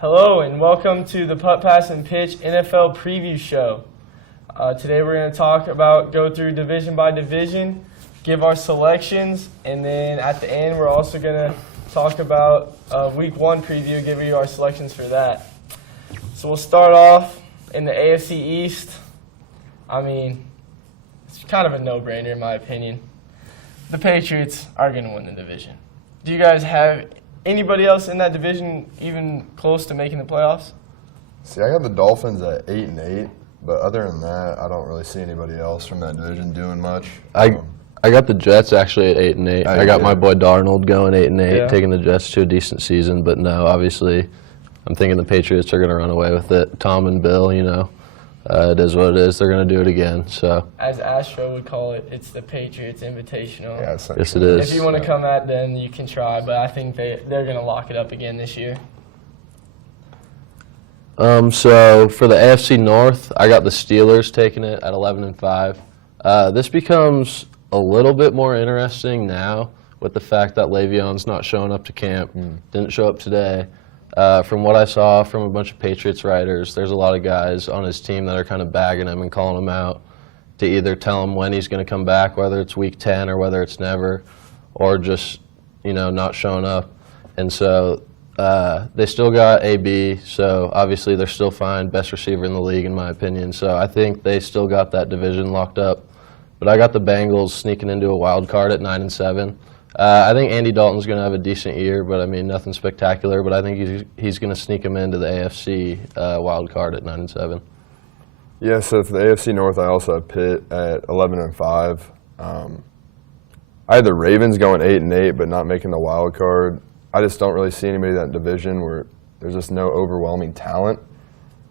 Hello and welcome to the Putt, Pass, and Pitch NFL Preview Show. Today we're going to go through division by division, give our selections, and then at the end we're also going to talk about Week 1 preview, give you our selections for that. So we'll start off in the AFC East. I mean, it's kind of a no-brainer in my opinion. The Patriots are going to win the division. Do you guys have anybody else in that division even close to making the playoffs? See, I got the Dolphins at 8-8, but other than that, I don't really see anybody else from that division doing much. I got the Jets actually at 8-8. I got my boy Darnold going 8-8, taking the Jets to a decent season. But no, obviously, I'm thinking the Patriots are going to run away with it. Tom and Bill, it is what it is. They're going to do it again. So, as Astro would call it, it's the Patriots Invitational. Yeah, yes, it is. If you want to come at them, you can try, but I think they're going to lock it up again this year. So for the AFC North, I got the Steelers taking it at 11-5. This becomes a little bit more interesting now with the fact that Le'Veon's not showing up to camp. Didn't show up today. From what I saw from a bunch of Patriots writers, there's a lot of guys on his team that are kind of bagging him and calling him out to either tell him when he's going to come back, whether it's week 10 or whether it's never, or just, not showing up. And so they still got AB, so obviously they're still fine, best receiver in the league in my opinion. So I think they still got that division locked up. But I got the Bengals sneaking into a wild card at 9-7. I think Andy Dalton's going to have a decent year, but nothing spectacular. But I think he's going to sneak him into the AFC wild card at 9-7. Yeah, so for the AFC North, I also have Pitt at 11-5. I had the Ravens going 8-8, but not making the wild card. I just don't really see anybody in that division where there's just no overwhelming talent.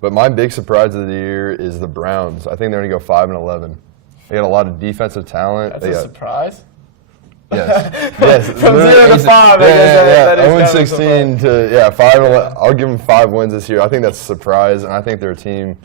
But my big surprise of the year is the Browns. I think they're going to go 5-11. They got a lot of defensive talent. That's a surprise. Yes. Yes. From 0 to 5. I went 16 to 5. I'll give them 5 wins this year. I think that's a surprise, and I think they're a team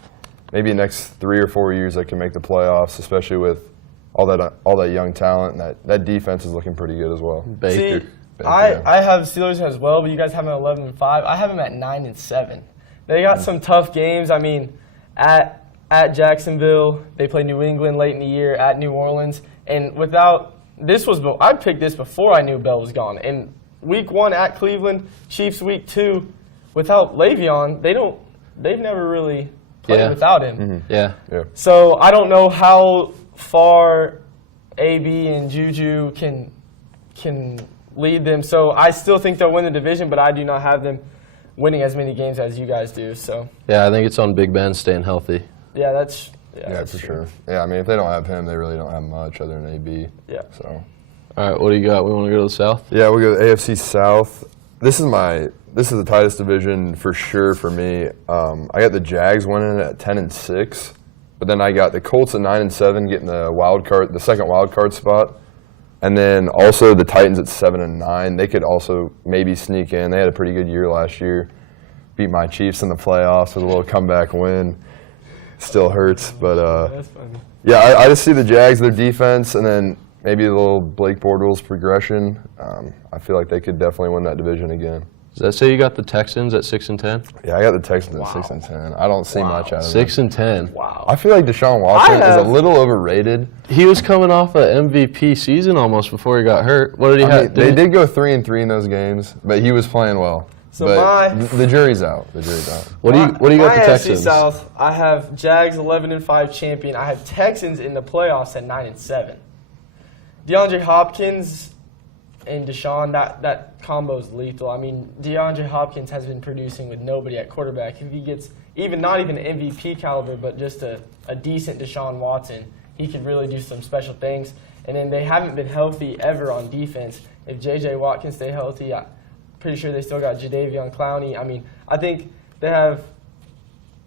maybe the next 3 or 4 years that can make the playoffs, especially with all that young talent. And that defense is looking pretty good as well. Baker. See, I have Steelers as well, but you guys have them at 11-5. I have them at 9-7. They got some tough games. I mean, at Jacksonville, they play New England late in the year, at New Orleans, and I picked this before I knew Bell was gone. And week 1 at Cleveland, Chiefs week 2, without Le'Veon, they've never really played without him. Mm-hmm. Yeah. So I don't know how far AB and Juju can lead them. So I still think they'll win the division, but I do not have them winning as many games as you guys do. So Yeah, I think it's on Big Ben staying healthy. yeah, that's for sure. Yeah, if they don't have him, they really don't have much other than AB. Yeah. So. All right, what do you got? We want to go to the South? Yeah, we'll go to the AFC South. This is the tightest division for sure for me. I got the Jags winning at 10-6, but then I got the Colts at 9-7, getting the second wild card spot, and then also the Titans at 7-9. They could also maybe sneak in. They had a pretty good year last year. Beat my Chiefs in the playoffs with a little comeback win. Still hurts, but that's funny. Yeah, I just see the Jags, their defense, and then maybe a little Blake Bortles progression. I feel like they could definitely win that division again. Does that say you got the Texans at 6-10? Yeah, I got the Texans at 6-10. I don't see much out of them. 6-10. Wow. I feel like Deshaun Watson is a little overrated. He was coming off an MVP season almost before he got hurt. What did he have? They did go 3-3 in those games, but he was playing well. So the jury's out. What do you got the Texans? AFC South, I have Jags 11-5 champion. I have Texans in the playoffs at 9-7. DeAndre Hopkins and Deshaun, that combo is lethal. I mean, DeAndre Hopkins has been producing with nobody at quarterback. If he gets not even MVP caliber, but just a decent Deshaun Watson, he could really do some special things. And then they haven't been healthy ever on defense. If J.J. Watt can stay healthy, I'm pretty sure they still got Jadeveon Clowney. I mean, I think they have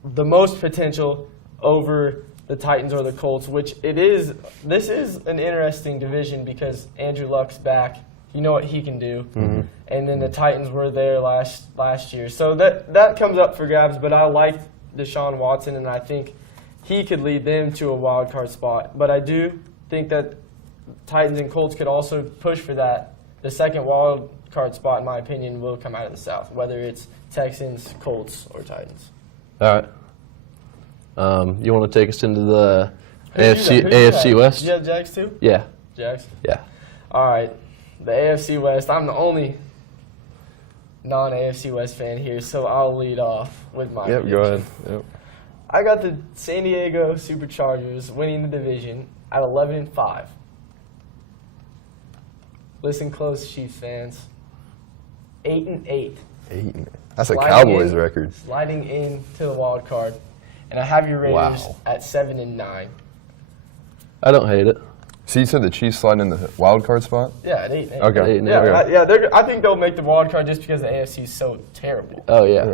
the most potential over the Titans or the Colts, which this is an interesting division because Andrew Luck's back. You know what he can do. Mm-hmm. And then the Titans were there last year. So that comes up for grabs, but I like Deshaun Watson, and I think he could lead them to a wild card spot. But I do think that Titans and Colts could also push for the second wild card spot, in my opinion, will come out of the South, whether it's Texans, Colts, or Titans. All right. You want to take us into the Who do you AFC have? West? You have Jags too? Yeah. Jags? Yeah. All right. The AFC West. I'm the only non-AFC West fan here, so I'll lead off with my Yep, go ahead. prediction. Yep. I got the San Diego Superchargers winning the division at 11-5. Listen close, Chiefs fans. 8-8. That's a Sliding Cowboys in- record. Sliding in to the wild card. And I have your Raiders Wow. at 7-9. I don't hate it. So you said the Chiefs slide in the wild card spot? Yeah, at 8-8. Okay. 8-8. Yeah, Okay. I think they'll make the wild card just because the AFC is so terrible. Oh, yeah. Yeah.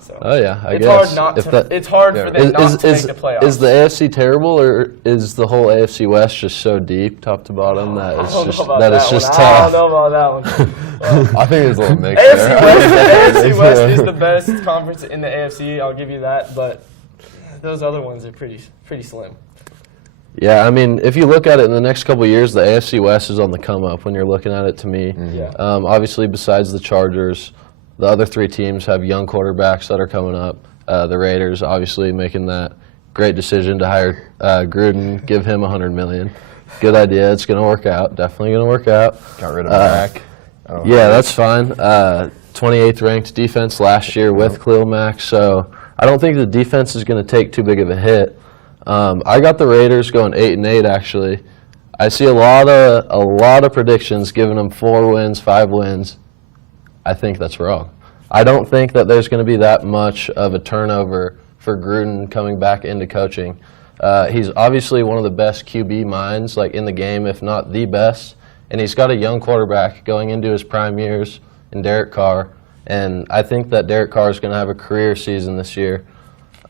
So Oh, yeah. I it's guess. hard not If to. that- It's hard Yeah. for them not to make the playoffs. Is the AFC terrible, or is the whole AFC West just so deep, top to bottom, that I it's don't just know about that that it's just one. I tough? don't know about that one. I think there's a little mix AFC there. West, AFC West is the best conference in the AFC. I'll give you that, but those other ones are pretty slim. Yeah, I mean, if you look at it in the next couple of years, the AFC West is on the come up when you're looking at it to me. Yeah. Obviously, besides the Chargers, the other three teams have young quarterbacks that are coming up. The Raiders, obviously, making that great decision to hire Gruden, give him $100 million. Good idea. It's going to work out. Definitely going to work out. Got rid of Mac. Yeah, that's fine. 28th ranked defense last year with Khalil Mack, so I don't think the defense is going to take too big of a hit. I got the Raiders going 8-8. Actually, I see a lot of predictions giving them 4 wins, 5 wins. I think that's wrong. I don't think that there's going to be that much of a turnover for Gruden coming back into coaching. He's obviously one of the best QB minds, like in the game, if not the best. And he's got a young quarterback going into his prime years in Derek Carr. And I think that Derek Carr is going to have a career season this year.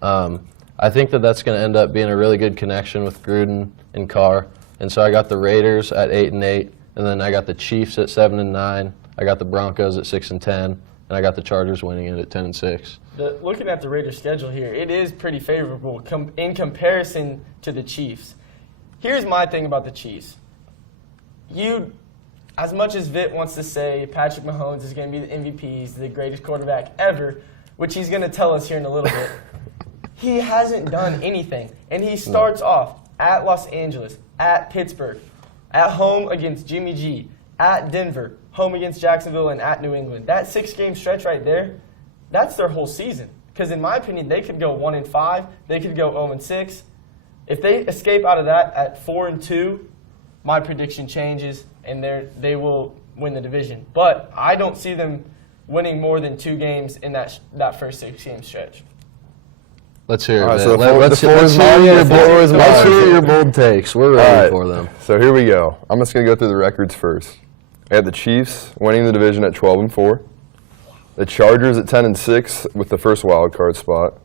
I think that that's going to end up being a really good connection with Gruden and Carr. And so I got the Raiders at 8-8, and then I got the Chiefs at 7-9. I got the Broncos at 6-10, and I got the Chargers winning it at 10-6. Looking at the Raiders' schedule here, it is pretty favorable in comparison to the Chiefs. Here's my thing about the Chiefs. As much as Vitt wants to say Patrick Mahomes is going to be the MVP, he's the greatest quarterback ever, which he's going to tell us here in a little bit, he hasn't done anything. And he starts off at Los Angeles, at Pittsburgh, at home against Jimmy G, at Denver, home against Jacksonville, and at New England. That 6-game stretch right there, that's their whole season. Because in my opinion, they could go 1-5, they could go 0-6. If they escape out of that at 4-2, my prediction changes, and they will win the division. But I don't see them winning more than 2 games in that first 6-game stretch. Let's hear it. All right, man. so Let's the floor is hear mine. your The floor is let's mine. hear your bold takes. We're All ready right. for them. So here we go. I'm just going to go through the records first. I had the Chiefs winning the division at 12-4. The Chargers at 10-6 with the first wild card spot.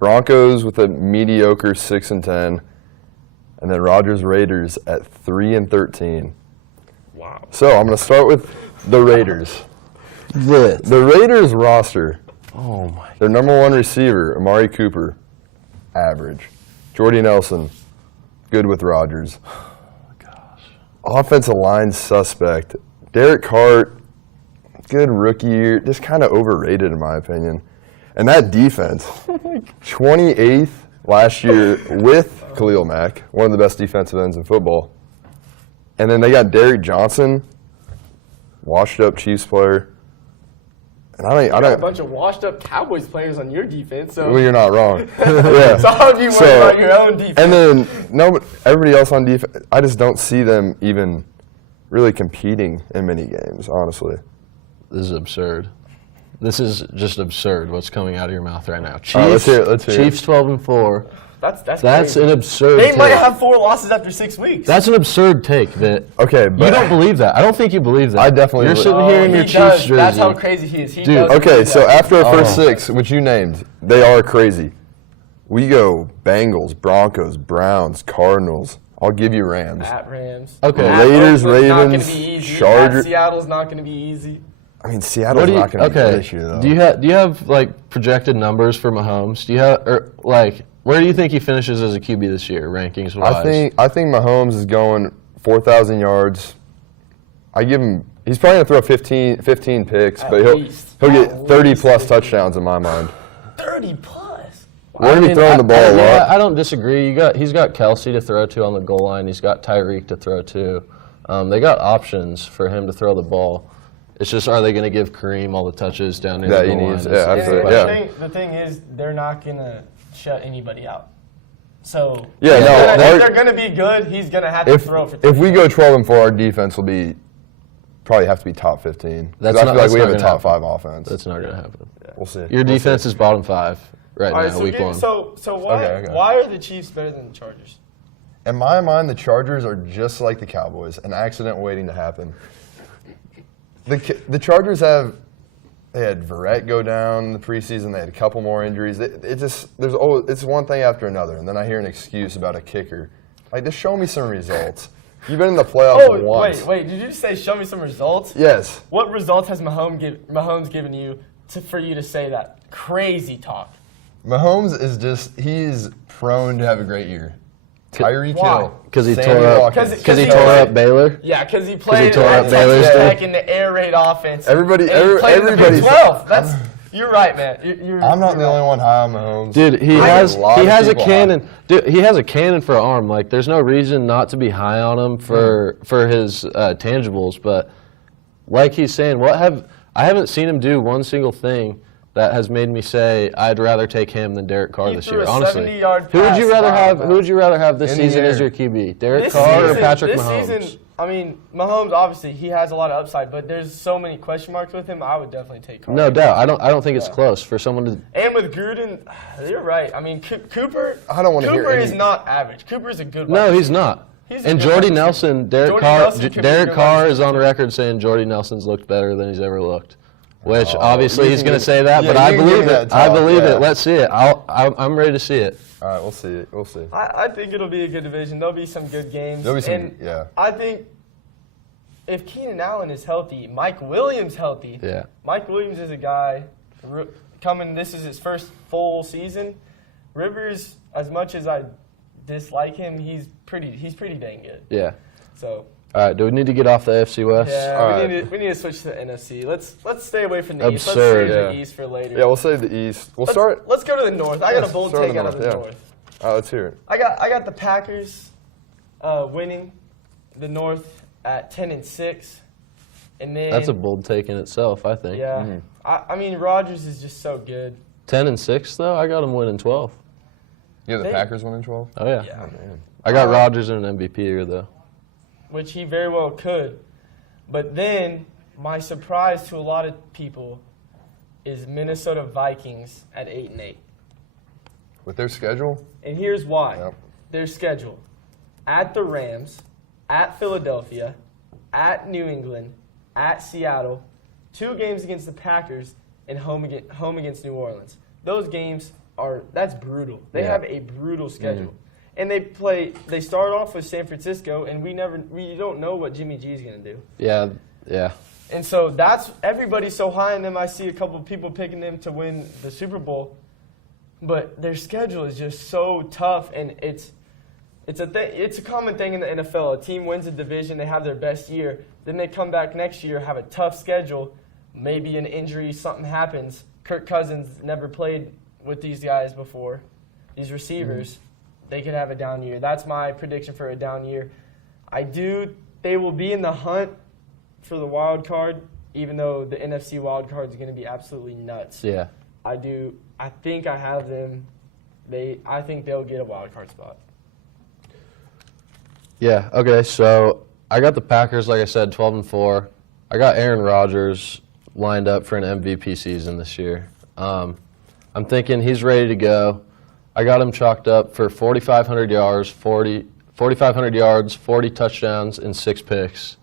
Broncos with a mediocre 6-10. And then Raiders at 3-13. Wow. So I'm going to start with the Raiders. Lit. The Raiders roster. Oh my. Their number 1 receiver, Amari Cooper, average. Jordy Nelson, good with Rodgers. Offensive line suspect. Derek Carr, good rookie year, just kind of overrated in my opinion. And that defense, 28th last year with Khalil Mack, one of the best defensive ends in football. And then they got Derek Johnson, washed up Chiefs player. And I You got a don't. bunch of washed-up Cowboys players on your defense, so Well, you're not wrong. Yeah. so how do you worry about your own defense? And then everybody else on defense, I just don't see them even really competing in many games, honestly. This is absurd. This is just absurd what's coming out of your mouth right now. Chiefs, All right, let's hear it, let's hear it. Chiefs 12-4. That's That's crazy. an absurd They take. might have 4 losses after 6 weeks. That's an absurd take, Vitt. Okay, but You don't believe that. I don't think you believe that. I definitely You're believe- sitting here in he your does. Chiefs jersey. That's how crazy he is. He Dude, does okay, believe so that. after our first Oh. 6, which you named, they are crazy. We go Bengals, Broncos, Browns, Cardinals. I'll give you Rams. At Rams. Okay. At Raiders, Oakland's not Ravens, gonna be easy. Chargers. At Seattle's not going to be easy. I mean, Seattle's not going to be good this year, though. Do you have like projected numbers for Mahomes? Do you have where do you think he finishes as a QB this year, rankings wise? I think Mahomes is going 4,000 yards. I give him. He's probably going to throw 15 picks, At but least. he'll At get 30-plus least. touchdowns in my mind. 30-plus? We're going to be throwing the ball a Yeah, lot. I don't disagree. He's got Kelsey to throw to on the goal line. He's got Tyreek to throw to. They got options for him to throw the ball. It's just, are they going to give Kareem all the touches down near That the he goal needs, line? yeah, Is the absolutely, question. yeah. The thing is, they're not going to shut anybody out. So Yeah, if no, they're- our- if they're going to be good, he's going to have to throw for 30. If we go 12-4, our defense will probably have to be top 15. 'Cause That's I not- feel like that's we not have a gonna top 5 offense. That's not going to happen. We'll see. Your defense is bottom 5 right All now, right, so, week 1. so why, Okay. why are the Chiefs better than the Chargers? In my mind, the Chargers are just like the Cowboys, an accident waiting to happen. The Chargers they had Verrett go down in the preseason. They had a couple more injuries. It's one thing after another, and then I hear an excuse about a kicker. Like, just show me some results. You've been in the playoffs once. wait, did you say show me some results? Yes. What results has Mahomes given you for you to say that crazy talk? Mahomes he's prone to have a great year. Tyreek Why? Hill. Because he Sammy tore up. Watkins. Because he he tore played- up Baylor. Yeah, because he played tore at up Baylor's Texas team. Tech in the air raid offense. Everybody- and he played in the Big everybody's- 12. You're right, man. I'm not the only one high on Mahomes. Dude, he I has get a lot of a people cannon. Dude, he has a cannon for an arm. Like, there's no reason not to be high on him for his tangibles. But like he's saying, I haven't seen him do one single thing that has made me say I'd rather take him than Derek Carr He this threw year. a Honestly, 70-yard who would pass. you rather Wow, have? wow. Who would you rather have this In the season air. as your QB? Derek This Carr or season- Patrick this Mahomes? season, I mean, Mahomes obviously he has a lot of upside, but there's so many question marks with him. I would definitely take Carr. No doubt. I don't think it's Yeah. close for someone to. And with Gruden, you're right. I mean, Cooper. I don't wanna hear Cooper any- is not average. Cooper is a good. No, wide he's not. He's a And good Jordy wide Nelson, Derek Jordy Carr, Nelson could be a Derek good Carr wide is on record saying Jordy Nelson's looked better than he's ever looked. Which Oh, obviously you he's can going to give- say that, yeah, but I you can give believe me it. that I talk, believe yeah. it. Let's see it. I'm ready to see it. All right, we'll see. We'll see. I think it'll be a good division. There'll be some good games. There'll be some- and yeah. I think if Keenan Allen is healthy, Mike Williams healthy. Yeah. Mike Williams is a guy coming. This is his first full season. Rivers, as much as I dislike him, he's pretty dang good. Yeah. So All right. Do we need to get off the AFC West? yeah, All we need to switch to the NFC. Let's stay away from the East. Absurd. Let's save Yeah. the East for later. Yeah, we'll save the East. We'll start. Let's go to the North. I got Yes, a bold start take in out the of the North, yeah. North. All right, let's hear it. I got the Packers winning the North at 10-6, and then That's a bold take in itself, I think. yeah. Mm-hmm. I mean, Rodgers is just so good. 10-6 though. I got him winning 12. Yeah, the They- Packers winning 12. Oh yeah. Yeah, Man. I got Rodgers in an MVP year though. which he very well could. But then my surprise to a lot of people is Minnesota Vikings at 8-8, With their schedule, and here's why. Yep. Their schedule: at the Rams, at Philadelphia, at New England, at Seattle, 2 games against the Packers, and home against New Orleans. Those games that's brutal. They Yeah. have a brutal schedule. And they start off with San Francisco, and we don't know what Jimmy G is going to do. Yeah. Yeah. And so everybody's so high on them. I see a couple of people picking them to win the Super Bowl, but their schedule is just so tough, and it's a common thing in the NFL. A team wins a division, they have their best year, then they come back next year, have a tough schedule, maybe an injury, something happens. Kirk Cousins never played with these guys before, these receivers. They could have a down year. That's my prediction for a down year. They will be in the hunt for the wild card, even though the NFC wild card is going to be absolutely nuts. Yeah. I think I have them. I think they'll get a wild card spot. Yeah. Okay. So I got the Packers, like I said, 12-4. I got Aaron Rodgers lined up for an MVP season this year. I'm thinking he's ready to go. I got him chalked up for 4,500 yards, 40 touchdowns, and 6 picks.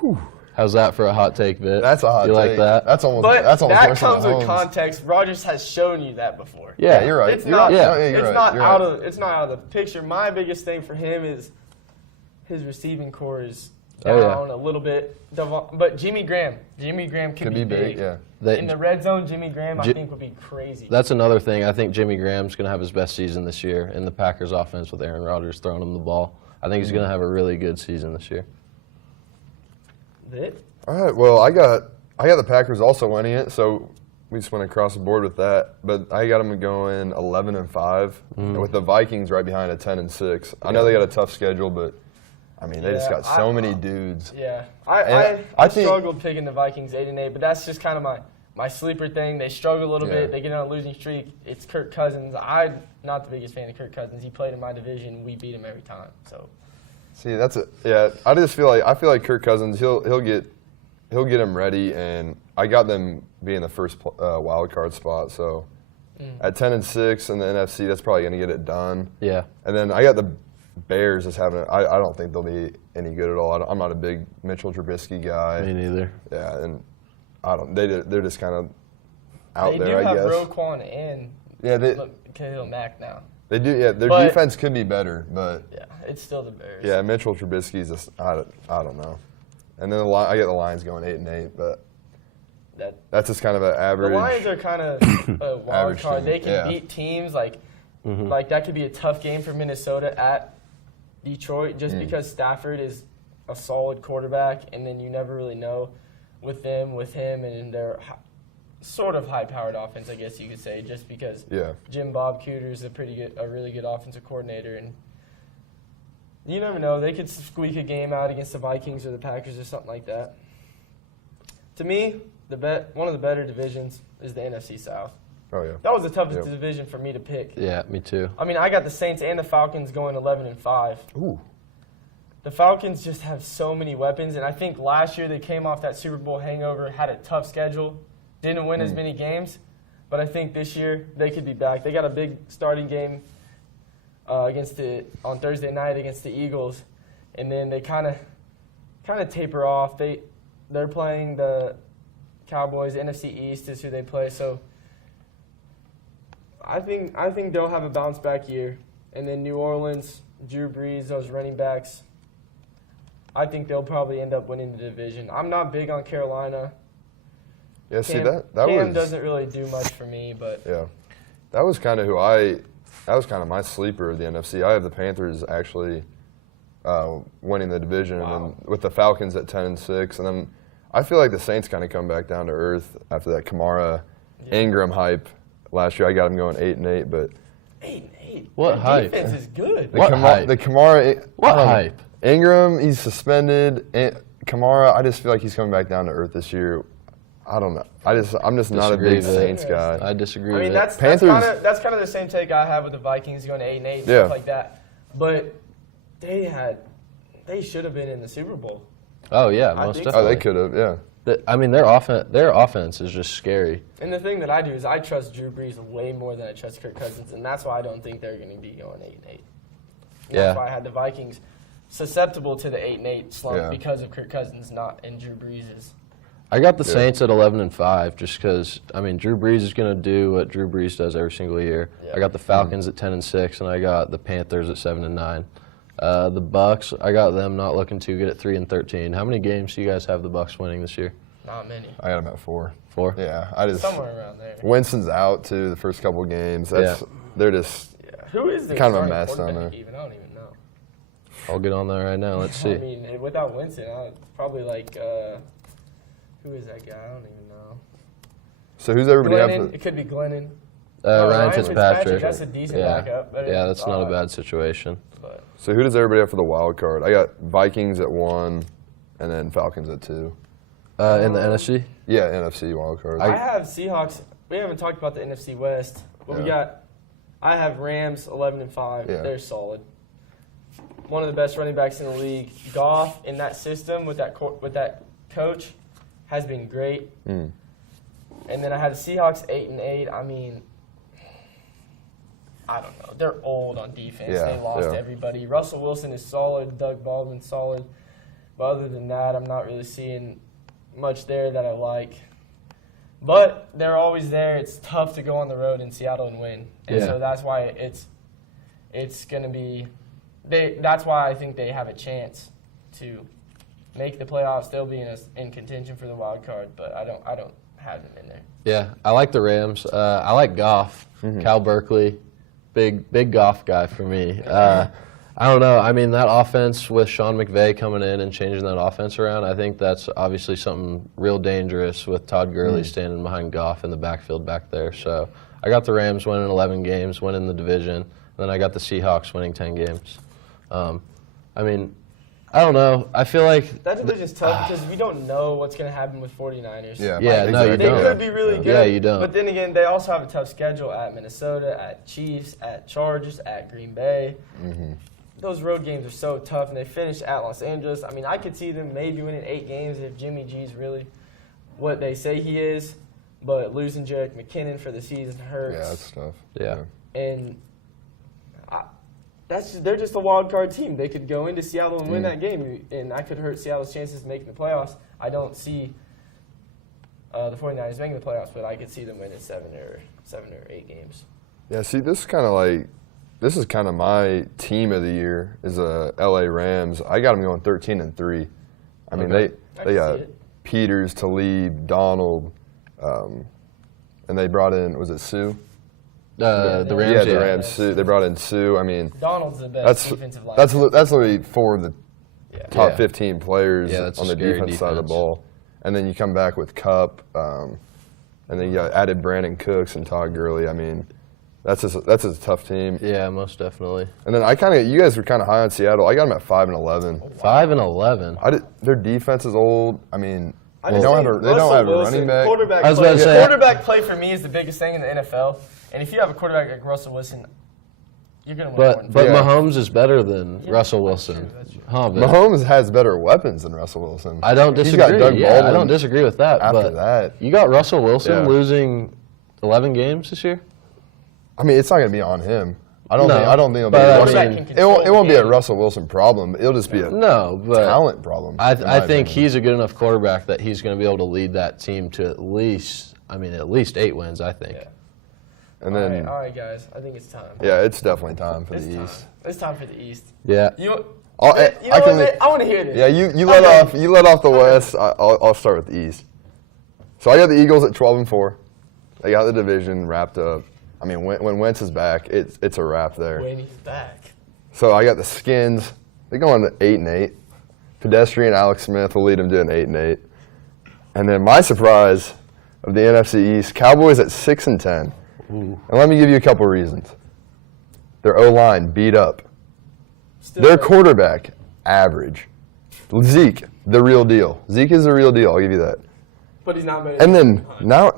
Whew. How's that for a hot take, Vitt? That's a hot You take. like that? That's almost. But that's almost that worse than comes with Mahomes. context. Rodgers has shown you that before. Yeah, you're right. It's You're not. right. Yeah. Yeah, you're It's right. not You're out right. of. It's not out of the picture. My biggest thing for him is his receiving core is Oh, yeah. down a little bit. But Jimmy Graham could be big. Yeah. In the red zone, Jimmy Graham, I think, would be crazy. That's another thing. I think Jimmy Graham's going to have his best season this year in the Packers offense with Aaron Rodgers throwing him the ball. I think he's going to have a really good season this year. That? All right. Well, I got the Packers also winning it, so we just went across the board with that. But I got them going 11-5, and with the Vikings right behind at 10-6. I know they got a tough schedule, but I mean they just got so many dudes. Yeah, I struggled picking the Vikings 8-8, but that's just kind of my sleeper thing. They struggle a little bit. They get on a losing streak. It's Kirk Cousins. I'm not the biggest fan of Kirk Cousins. He played in my division. We beat him every time. So. See, that's it. Yeah, I feel like Kirk Cousins. He'll get him ready, and I got them being the first wild card spot. So at 10-6 in the NFC, that's probably going to get it done. Yeah. And then I got the Bears as having. I don't think they'll be any good at all. I'm not a big Mitchell Trubisky guy. Me neither. Yeah, and I don't. They're just kind of out there. I guess. They do have Roquan and Khalil Mack now. They do. Yeah, their defense could be better, but yeah, it's still the Bears. Yeah, Mitchell Trubisky's just. I don't know. And then I get the Lions going 8-8, but that's just kind of an average. The Lions are kind of a wild card. They can beat teams like that could be a tough game for Minnesota at Detroit just because Stafford is a solid quarterback, and then you never really know with him, and their sort of high-powered offense, I guess you could say, just because Jim Bob Cooter is a really good offensive coordinator, and you never know. They could squeak a game out against the Vikings or the Packers or something like that. To me, one of the better divisions is the NFC South. Oh, yeah. That was the toughest division for me to pick. Yeah, me too. I mean, I got the Saints and the Falcons going 11-5. Ooh. The Falcons just have so many weapons, and I think last year they came off that Super Bowl hangover, had a tough schedule, didn't win as many games, but I think this year they could be back. They got a big starting game on Thursday night against the Eagles, and then they kind of taper off. They're playing the Cowboys. The NFC East is who they play, so I think they'll have a bounce back year. And then New Orleans, Drew Brees, those running backs, I think they'll probably end up winning the division. I'm not big on Carolina. Yeah, Cam doesn't really do much for me, but that was kind of my sleeper of the NFC. I have the Panthers actually winning the division, and with the Falcons at 10-6, and then I feel like the Saints kind of come back down to earth after that Kamara Ingram hype last year. I got them going 8-8, but 8-8. What hype? Defense is good. The Kamara. What hype? Ingram, he's suspended. Kamara, I just feel like he's coming back down to earth this year. I don't know. I'm just not a big Saints guy. I disagree. I mean, with that's kind of the same take I have with the Vikings going to 8-8 stuff like that. But they should have been in the Super Bowl. Oh yeah, most definitely. Oh, they could have. Yeah. I mean, their offense is just scary. And the thing that I do is I trust Drew Brees way more than I trust Kirk Cousins, and that's why I don't think they're going to be going 8-8. That's why I had the Vikings susceptible to the 8-8 slump because of Kirk Cousins and Drew Brees's. I got the Saints at 11-5 just because, I mean, Drew Brees is going to do what Drew Brees does every single year. I got the Falcons at 10-6, and I got the Panthers at 7-9. The Bucks, I got them not looking too good at 3-13. How many games do you guys have the Bucks winning this year? Not many. I got about 4. 4? Yeah, somewhere around there. Winston's out too the first couple of games. They're just who is the kind of a mess on there. Even? I don't even know. I'll get on that right now. Let's see. I mean, without Winston, it's probably like who is that guy? I don't even know. So who's everybody Glennon? It could be Glennon. Ryan Fitzpatrick. That's a decent backup. Yeah, that's not a bad situation. So who does everybody have for the wild card? I got Vikings at 1, and then Falcons at 2. In the NFC? Yeah, NFC wild card. I have Seahawks. We haven't talked about the NFC West, but I have Rams 11-5. Yeah. They're solid. One of the best running backs in the league. Goff in that system with that coach has been great. And then I have the Seahawks 8-8. I mean, I don't know. They're old on defense. They lost everybody. Russell Wilson is solid. Doug Baldwin's solid. But other than that, I'm not really seeing much there that I like. But they're always there. It's tough to go on the road in Seattle and win. And so that's why it's going to be that's why I think they have a chance to make the playoffs. They'll be in contention for the wild card, but I don't have them in there. Yeah, I like the Rams. I like Goff. Cal Berkeley. Big Goff guy for me. I don't know. I mean, that offense with Sean McVay coming in and changing that offense around, I think that's obviously something real dangerous with Todd Gurley standing behind Goff in the backfield back there. So I got the Rams winning 11 games, winning the division. And then I got the Seahawks winning 10 games. I mean, I don't know. I feel like that division's tough because we don't know what's going to happen with 49ers. Yeah, Yeah, no, you They don't. could be really good. Yeah, you don't. But then again, they also have a tough schedule at Minnesota, at Chiefs, at Chargers, at Green Bay. Those road games are so tough, and they finish at Los Angeles. I mean, I could see them maybe winning 8 games if Jimmy G's really what they say he is. But losing Jerick McKinnon for the season hurts. Yeah, that's tough. Yeah. And they're just a wild card team. They could go into Seattle and win that game, and that could hurt Seattle's chances of making the playoffs. I don't see the 49ers making the playoffs, but I could see them winning 7 or 8 games. Yeah, see, this is kind of my team of the year is the LA Rams. I got them going 13-3. I mean, they got Peters, Talib, Donald, and they brought in, was it Sue? The Rams. Yeah, the Rams. Sue. They brought in Sue. I mean, Donald's the best defensive line. that's literally 4 of the top Yeah. 15 players Yeah, that's on a the scary defense side of the defense. ball. And then you come back with Cup, and then you got added Brandon Cooks and Todd Gurley. I mean, that's a tough team. Yeah, most definitely. And then you guys were kind of high on Seattle. I got them at 5-11. 5-11. Their defense is old. I mean, I they just don't think have a Russell running Wilson, back. Quarterback I was play. about to say- Quarterback play for me is the biggest thing in the NFL. And if you have a quarterback like Russell Wilson, you're going to win more than But Yeah. Mahomes is better than Russell that's Wilson. true, that's true. Huh, but Mahomes has better weapons than Russell Wilson. I don't He's disagree. got Doug Yeah, I Baldwin don't disagree with that. after but that. you got Russell Wilson Yeah. losing 11 games this year? I mean, it's not going to be on him. I don't No, think it'll be. but I Russell, mean- it won't be a Russell Wilson problem. It'll just be a No, but talent problem. I in my think opinion. he's a good enough quarterback that he's going to be able to lead that team to at least 8 wins, I think. Yeah. And then, All right, guys. I think it's time. yeah, it's definitely time for It's the time. East. It's time for the East. Yeah. You know I what, can Nick? I want to hear this. Yeah, you let Okay. off. You let off the West. I'll start with the East. So I got the Eagles at 12-4. They got the division wrapped up. I mean, when Wentz is back, it's a wrap there. When he's back. So I got the Skins. They're going to 8-8. Pedestrian Alex Smith will lead them to an 8-8. And then my surprise of the NFC East, Cowboys at 6-10. And let me give you a couple reasons. Their O-line beat up. Still Their quarterback, average. Zeke, the real deal. Zeke is the real deal. I'll give you that. But he's not made. And then now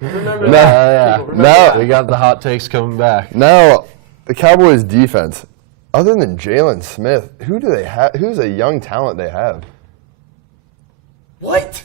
Remember No. that. People, remember No. that. We got the hot takes coming back. the Cowboys defense, other than Jalen Smith, who do they have? Who's a young talent they have? What?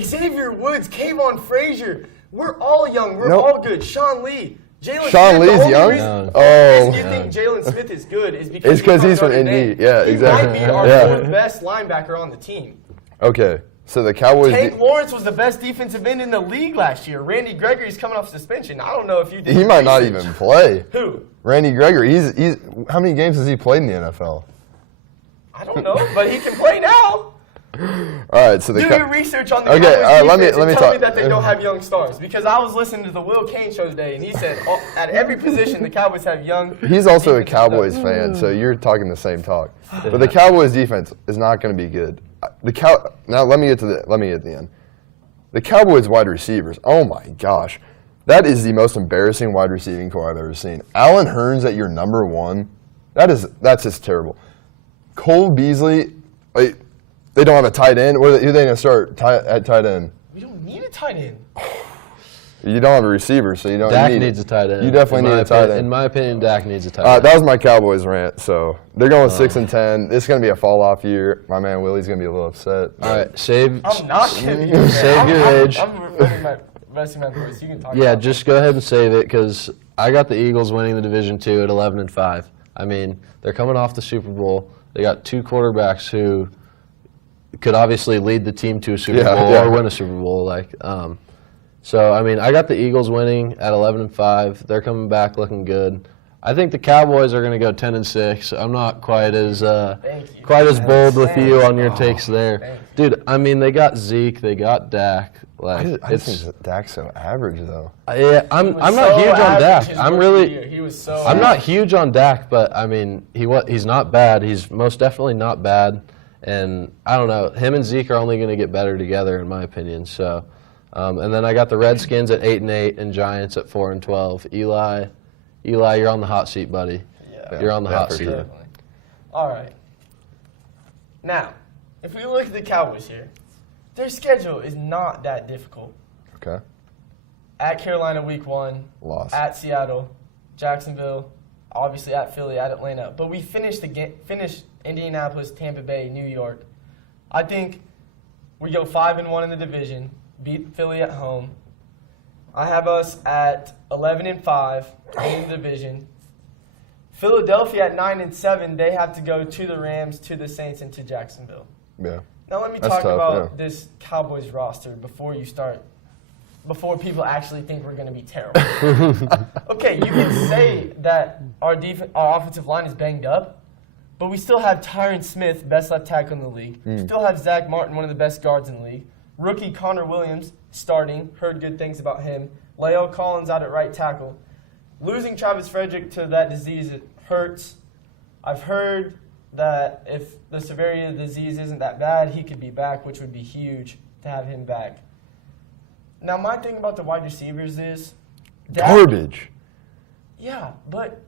Xavier Woods, Kayvon Frazier. We're all young. We're No. all good. Sean Lee. Jalen Sean Smith, Lee's the only young? reason- No. the only reason you Oh. think Jalen Smith is good is because It's 'cause from he's from Notre Indy. Dame. Yeah, He exactly. might be our Yeah. 4th best linebacker on the team. Okay, so the Cowboys. Tank Lawrence was the best defensive end in the league last year. Randy Gregory's coming off suspension. I don't know if you did. He might not research. even play. Who? Randy Gregory. He's how many games has he played in the NFL? I don't know, but he can play now. All right, so the Do Cow- your research on the Okay, Cowboys all right, let me- defense let me and tell talk- me that they don't have young stars. Because I was listening to the Will Kane show today, and he said at every position the Cowboys have young. He's also a defensive Cowboys players. fan, so you're talking the same talk. But the Cowboys defense is not going to be good. Now let me get to the end. The Cowboys wide receivers. Oh my gosh, that is the most embarrassing wide receiving core I've ever seen. Allen Hurns at your number one. That's just terrible. Cole Beasley. They don't have a tight end. Who are they going to start at tight end? We don't need a tight end. You don't have a receiver, so you don't Dak need needs a tight end. You definitely need a tight end. In my opinion, Dak needs a tight end. That was my Cowboys rant. So they're going 6-10. This is going to be a fall-off year. My man Willie's going to be a little upset. All right, save. I'm not kidding you. man. Save your age. I'm resting my voice. You can talk. Yeah, about just go ahead and save it because I got the Eagles winning the division too at 11-5. I mean, they're coming off the Super Bowl. They got 2 quarterbacks who could obviously lead the team to a Super Bowl or win a Super Bowl. So I mean, I got the Eagles winning at 11-5. They're coming back looking good. I think the Cowboys are going to go 10-6. I'm not quite as Thank you. bold with you on your Oh, takes there, thank dude. I mean, they got Zeke, they got Dak. Like, I just think that Dak's so average, though. Yeah, I'm was not so huge on average Dak. his I'm rookie really. year. He was so. I'm not average. huge on Dak, but I mean, he's not bad. He's most definitely not bad, and I don't know. Him and Zeke are only going to get better together, in my opinion. So, and then I got the Redskins at 8-8 and Giants at 4-12. Eli, you're on the hot seat, buddy. Yeah. You're on the hot for seat. sure. Definitely. All right. Now, if we look at the Cowboys here, their schedule is not that difficult. Okay. At Carolina week 1, Loss. at Seattle, Jacksonville, obviously at Philly, at Atlanta. But we finished Indianapolis, Tampa Bay, New York. I think we go 5-1 in the division, beat Philly at home. I have us at 11-5 in the division. Philadelphia at 9-7, they have to go to the Rams, to the Saints, and to Jacksonville. Yeah. Now let me That's talk tough, about yeah. this Cowboys roster before people actually think we're going to be terrible. Okay, you can say that our offensive line is banged up, but we still have Tyron Smith, best left tackle in the league. Still have Zach Martin, one of the best guards in the league. Rookie Connor Williams starting, heard good things about him. Leo Collins out at right tackle. Losing Travis Frederick to that disease, it hurts. I've heard that if the severity of the disease isn't that bad, he could be back, which would be huge to have him back. Now, my thing about the wide receivers is Garbage. Yeah, but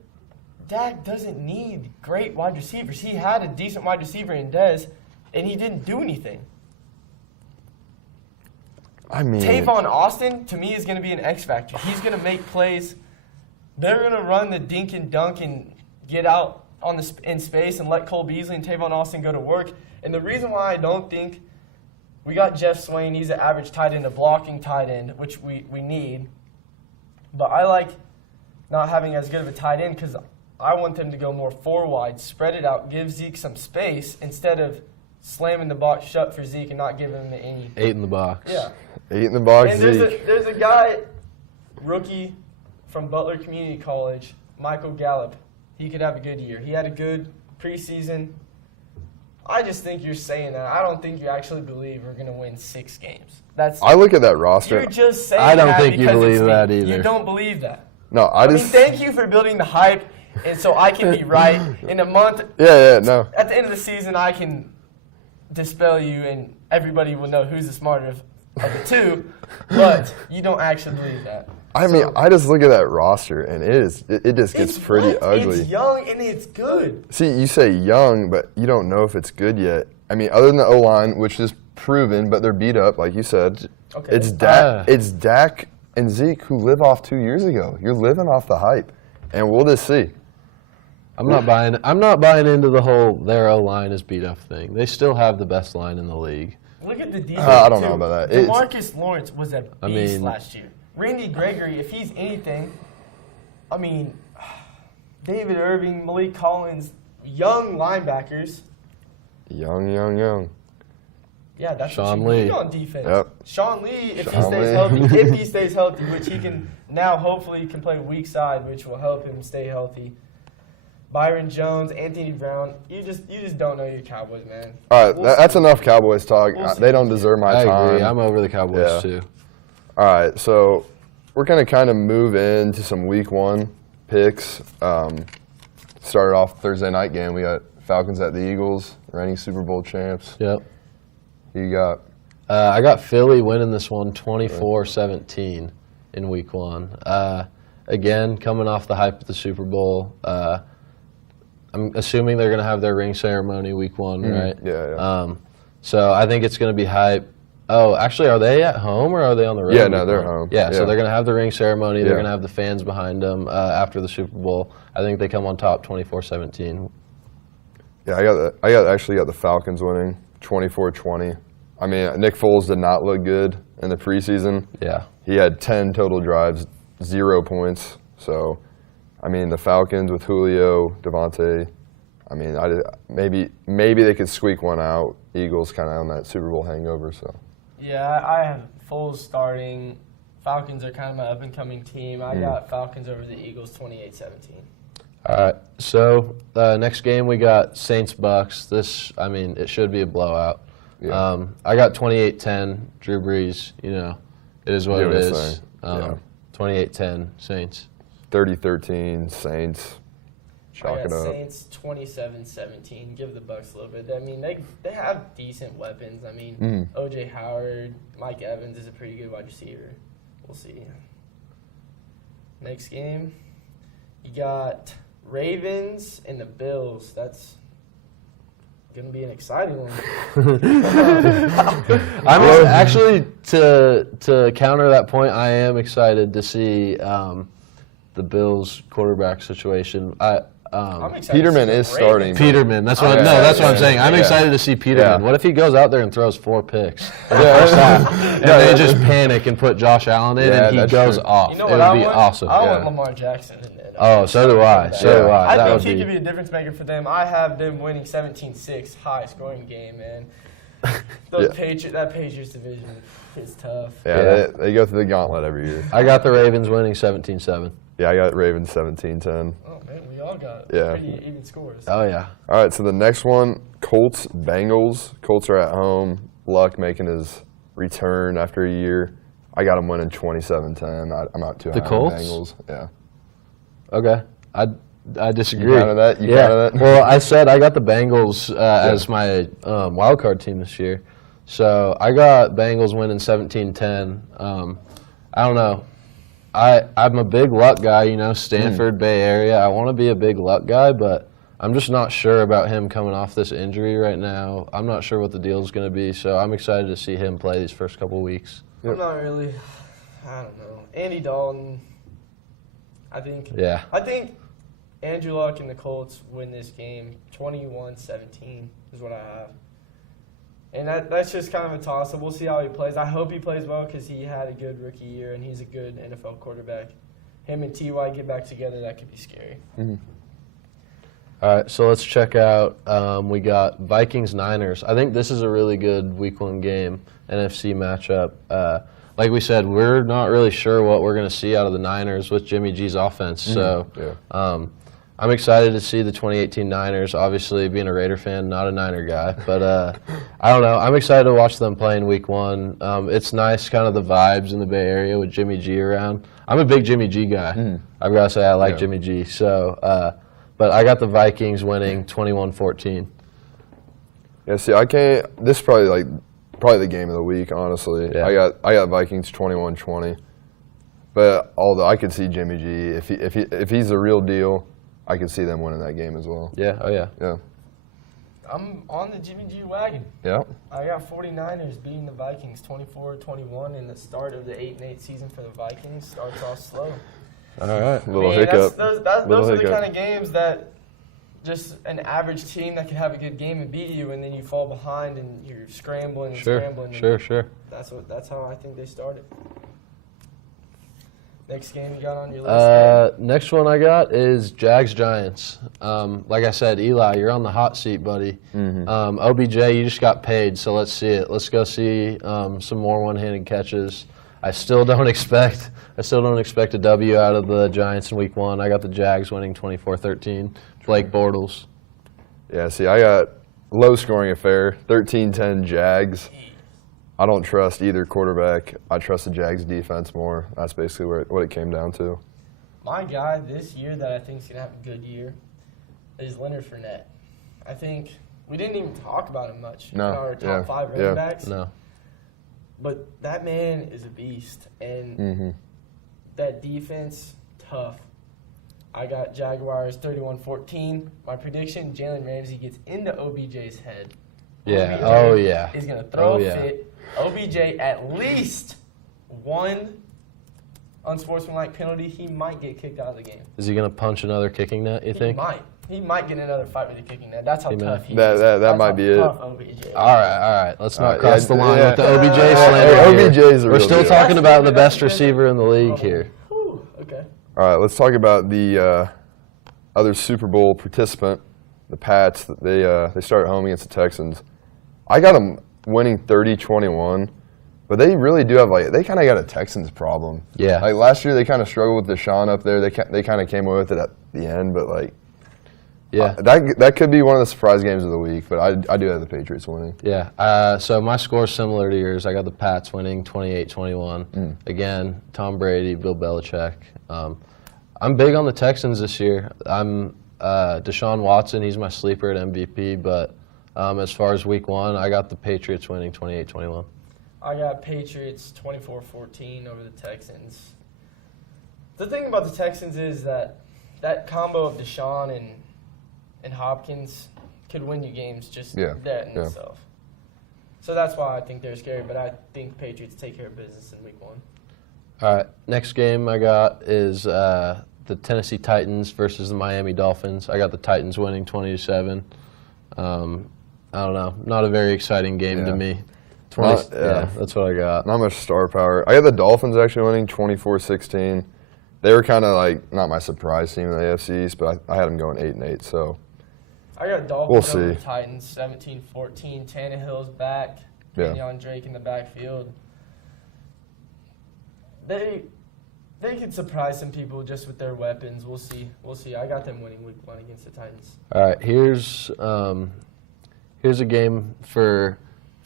Dak doesn't need great wide receivers. He had a decent wide receiver in Dez, and he didn't do anything. I mean, Tavon Austin, to me, is going to be an X factor. He's going to make plays. They're going to run the dink and dunk and get out in space and let Cole Beasley and Tavon Austin go to work. And the reason why I don't think we got Jeff Swain, he's an average tight end, a blocking tight end, which we need. But I like not having as good of a tight end because I want them to go more four wide, spread it out, give Zeke some space instead of slamming the box shut for Zeke and not giving him any. 8 in the box. Yeah. 8 in the box, And Zeke. there's a guy, rookie from Butler Community College, Michael Gallup. He could have a good year. He had a good preseason. I just think you're saying that. I don't think you actually believe we're going to win 6 games. I look at that roster. You're just saying I don't that think you because believe it's that me. either. You don't believe that. No, I I mean, just. thank you for building the hype, and so I can be right. In a month, Yeah, no. at the end of the season, I can dispel you, and everybody will know who's the smarter of the two, but you don't actually believe that. I mean, I just look at that roster, and it just gets It's pretty good. ugly. It's young, and it's good. See, you say young, but you don't know if it's good yet. I mean, other than the O-line, which is proven, but they're beat up, like you said. Okay. It's Dak and Zeke who live off 2 years ago. You're living off the hype, and we'll just see. I'm not buying into the whole their O-line is beat up thing. They still have the best line in the league. Look at the defense, I don't too. know about that. DeMarcus Lawrence was a beast mean- last year. Randy Gregory, if he's anything, I mean, David Irving, Malik Collins, young linebackers. Young. Yeah, that's Sean what you Lee. need on defense. Yep. Sean Lee, if he Sean stays Lee. healthy, if he stays healthy, which he can now hopefully can play weak side, which will help him stay healthy. Byron Jones, Anthony Brown, you just don't know your Cowboys, man. All right, We'll that's see. enough Cowboys talk. We'll see. They don't deserve my I time. agree. I'm over the Cowboys Yeah. too. All right, so we're going to kind of move into some Week 1 picks. Started off Thursday night game. We got Falcons at the Eagles, reigning Super Bowl champs. Yep. Who you got? I got Philly winning this one 24-17 in Week 1. Again, coming off the hype of the Super Bowl. I'm assuming they're going to have their ring ceremony Week 1, right? Yeah. So I think it's going to be hype. Oh, actually, are they at home or are they on the road? Yeah, no, Week they're 1? home. Yeah, so Yeah. they're going to have the ring ceremony. They're Yeah. going to have the fans behind them after the Super Bowl. I think they come on top 24-17. Yeah, I actually got the Falcons winning 24-20. I mean, Nick Foles did not look good in the preseason. Yeah. He had 10 total drives, 0 points. So, I mean, the Falcons with Julio, Devontae, I mean, maybe they could squeak one out. Eagles kind of on that Super Bowl hangover, so. Yeah, I have Foles starting. Falcons are kind of my up-and-coming team. I got Falcons over the Eagles 28-17. All right. So next game we got Saints-Bucks. It should be a blowout. Yeah. I got 28-10, Drew Brees. It is what it is. 28-10, Saints. 30-13, Saints. Chalk I it got up. Saints 27-17. Give the Bucks a little bit. I mean, they have decent weapons. I mean, O.J. Howard, Mike Evans is a pretty good wide receiver. We'll see. Next game, you got Ravens and the Bills. That's going to be an exciting one. I'm actually to counter that point. I am excited to see the Bills quarterback situation. I'm excited Peterman to see is the starting. Ravens. Peterman. That's what. That's what I'm saying. I'm excited to see Peterman. Yeah. What if he goes out there and throws 4 picks in the first half, and they just panic and put Josh Allen in, and he that's goes true. off? You know It what would I be want? awesome. I want Lamar Jackson in there. Oh, so do I. So do I. That I would think he be. could be a difference maker for them. I have them winning 17-6, high scoring game, man. That Patriots division is tough. Yeah, they go through the gauntlet every year. I got the Ravens winning 17-7. Yeah, I got Ravens 17-10. Oh man, we all got Yeah. pretty even scores. Oh yeah. All right, so the next one, Colts, Bengals. Colts are at home. Luck making his return after a year. I got them winning 27-10. I'm not too high The on Colts? Bengals. Yeah. Okay. I disagree. You counted that? You counted that? Well, I said I got the Bengals as my wild card team this year. So I got Bengals winning 17-10. I don't know. I'm a big Luck guy, Stanford, Bay Area. I want to be a big Luck guy, but I'm just not sure about him coming off this injury right now. I'm not sure what the deal is going to be, so I'm excited to see him play these first couple weeks. I'm not really. I don't know. Andy Dalton. I think Andrew Luck and the Colts win this game 21-17 is what I have. And that's just kind of a toss-up. We'll see how he plays. I hope he plays well because he had a good rookie year and he's a good NFL quarterback. Him and T.Y. get back together, that could be scary. Mm-hmm. All right, so let's check out. We got Vikings-Niners. I think this is a really good Week 1 game, NFC matchup. Like we said, we're not really sure what we're going to see out of the Niners with Jimmy G's offense. So I'm excited to see the 2018 Niners. Obviously, being a Raider fan, not a Niner guy. But I don't know. I'm excited to watch them play in Week 1. It's nice, kind of the vibes in the Bay Area with Jimmy G around. I'm a big Jimmy G guy. I've got to say I like Jimmy G. So, but I got the Vikings winning 21-14. Yeah, see, I can't. This is probably the game of the week, honestly. Yeah. I got Vikings 21-20. But although I could see Jimmy G, if he's the real deal, I could see them winning that game as well. Yeah, oh yeah. Yeah. I'm on the Jimmy G wagon. Yeah. I got 49ers beating the Vikings 24-21 in the start of the 8-8 season for the Vikings. Starts off slow. All right. Little hiccup. Those are the kind of games that just an average team that can have a good game and beat you, and then you fall behind and you're scrambling and scrambling. Sure. That's how I think they started. Next game you got on your list? Next one I got is Jags-Giants. Like I said, Eli, you're on the hot seat, buddy. OBJ, you just got paid, so let's see it. Let's go see some more one-handed catches. I still don't expect a W out of the Giants in Week 1. I got the Jags winning 24-13. Blake Bortles. Yeah, see, I got low-scoring affair, 13-10 Jags. I don't trust either quarterback. I trust the Jags defense more. That's basically what it came down to. My guy this year that I think is going to have a good year is Leonard Fournette. I think we didn't even talk about him much in our top 5 running backs. No. But that man is a beast. And that defense, tough. I got Jaguars 31-14. My prediction, Jalen Ramsey gets into OBJ's head. Yeah. OBJ is going to throw a fit. OBJ at least one unsportsmanlike penalty. He might get kicked out of the game. Is he going to punch another kicking net, you think? He might get another fight with the kicking net. That's how tough he is. That might be it. OBJ. All right. Let's not cross the line with the OBJ Hey, slander. OBJ's the We're real still deal. talking about the best receiver in the league here. Whew, okay. All right, let's talk about the other Super Bowl participant, the Pats. They start at home against the Texans. I got them winning 30-21, but they really do have they kind of got a Texans problem. Yeah. Like last year, they kind of struggled with Deshaun up there. They kind of came away with it the end, but like, Yeah. that could be one of the surprise games of the week. But I do have the Patriots winning. Yeah. So my score is similar to yours. I got the Pats winning 28-21. Again, Tom Brady, Bill Belichick. I'm big on the Texans this year. I'm Deshaun Watson. He's my sleeper at MVP. But as far as week one, I got the Patriots winning 28-21. I got Patriots 24-14 over the Texans. The thing about the Texans is that combo of Deshaun and Hopkins could win you games just that in itself. So that's why I think they're scary, but I think Patriots take care of business in week one. All right, next game I got is the Tennessee Titans versus the Miami Dolphins. I got the Titans winning 20-7. I don't know, not a very exciting game to me. That's what I got. Not much star power. I got the Dolphins actually winning 24-16. They were kind of like not my surprise team in the AFC East, but I had them going 8-8. So I got Dolphins over We'll the see. Titans 17-14. Tannehill's back. Kenyon Drake in the backfield. They could surprise some people just with their weapons. We'll see. I got them winning week one against the Titans. All right, here's a game for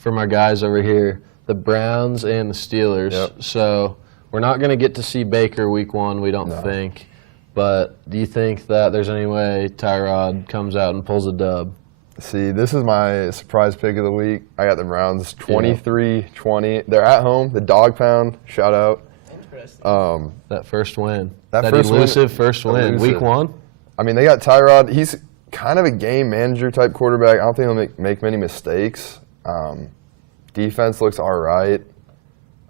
my guys over here, the Browns and the Steelers. Yep. So we're not going to get to see Baker week one, we don't think. But do you think that there's any way Tyrod comes out and pulls a dub? See, this is my surprise pick of the week. I got the Browns 23-20. They're at home, the Dog Pound. Shout out. Interesting. That first win. That first elusive first win. Elusive. Week one? I mean, they got Tyrod. He's kind of a game manager type quarterback. I don't think he'll make many mistakes. Defense looks all right.